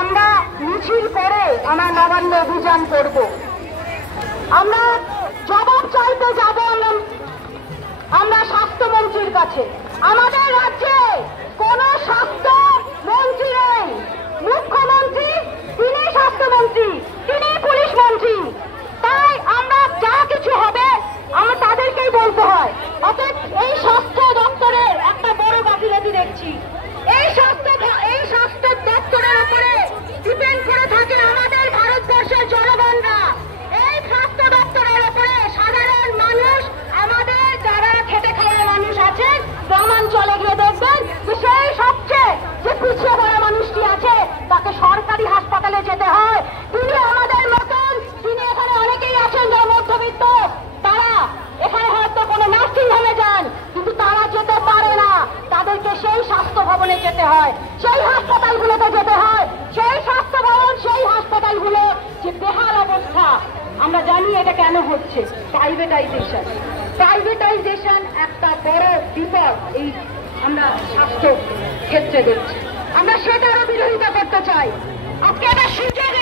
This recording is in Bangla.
আমরা মিছিল করে আমার নবান্ন অভিযান করব। আমরা জবাব চাইতে যাব আমরা স্বাস্থ্যমন্ত্রীর কাছে। আমাদের রাজ্যে কোন স্বাস্থ্য মন্ত্রী নেই। মুখ্যমন্ত্রী তিনি স্বাস্থ্যমন্ত্রী, তিনি পুলিশ মন্ত্রী। তাই আমরা যা কিছু হবে আমরা তাদেরকেই বলতে হয়। অতএব এই স্বাস্থ্য দপ্তরের একটা বড় গাফিলতি দেখছি। এই স্বাস্থ্য দপ্তরের উপরে ডিপেন্ড করে থাকে আমাদের ভারতবর্ষের জনগণরা। এই স্বাস্থ্য দপ্তরের উপরে সাধারণ মানুষ, আমাদের যারা খেটে খাওয়া মানুষ আছেন, গ্রামাঞ্চলে গিয়ে দেখবেন যে সেই সবচেয়ে যে পিছিয়ে পড়া মানুষটি আছে তাকে সরকারি হাসপাতালে যেতে হয়। তিনি আমাদের মতন, তিনি এখানে অনেকেই আছেন যারা মধ্যবিত্ত, তারা এখানে হয়তো কোনো নার্সিং হোমে যান, কিন্তু তারা যেতে পারে না। তাদেরকে সেই স্বাস্থ্য ভবনে যেতে হয়, সেই হাসপাতালগুলোতে যেতে হয়। সেই স্বাস্থ্য ভবন, সেই হাসপাতালগুলো যে বেহাল অবস্থা, আমরা জানি এটা কেন হচ্ছে। প্রাইভেটাইজেশন একটা বড় বিপদ এই আমরা স্বাস্থ্য ক্ষেত্রে দেখছি। আমরা সেটারও বিরোধিতা করতে চাই। আজকে একটা সুযোগ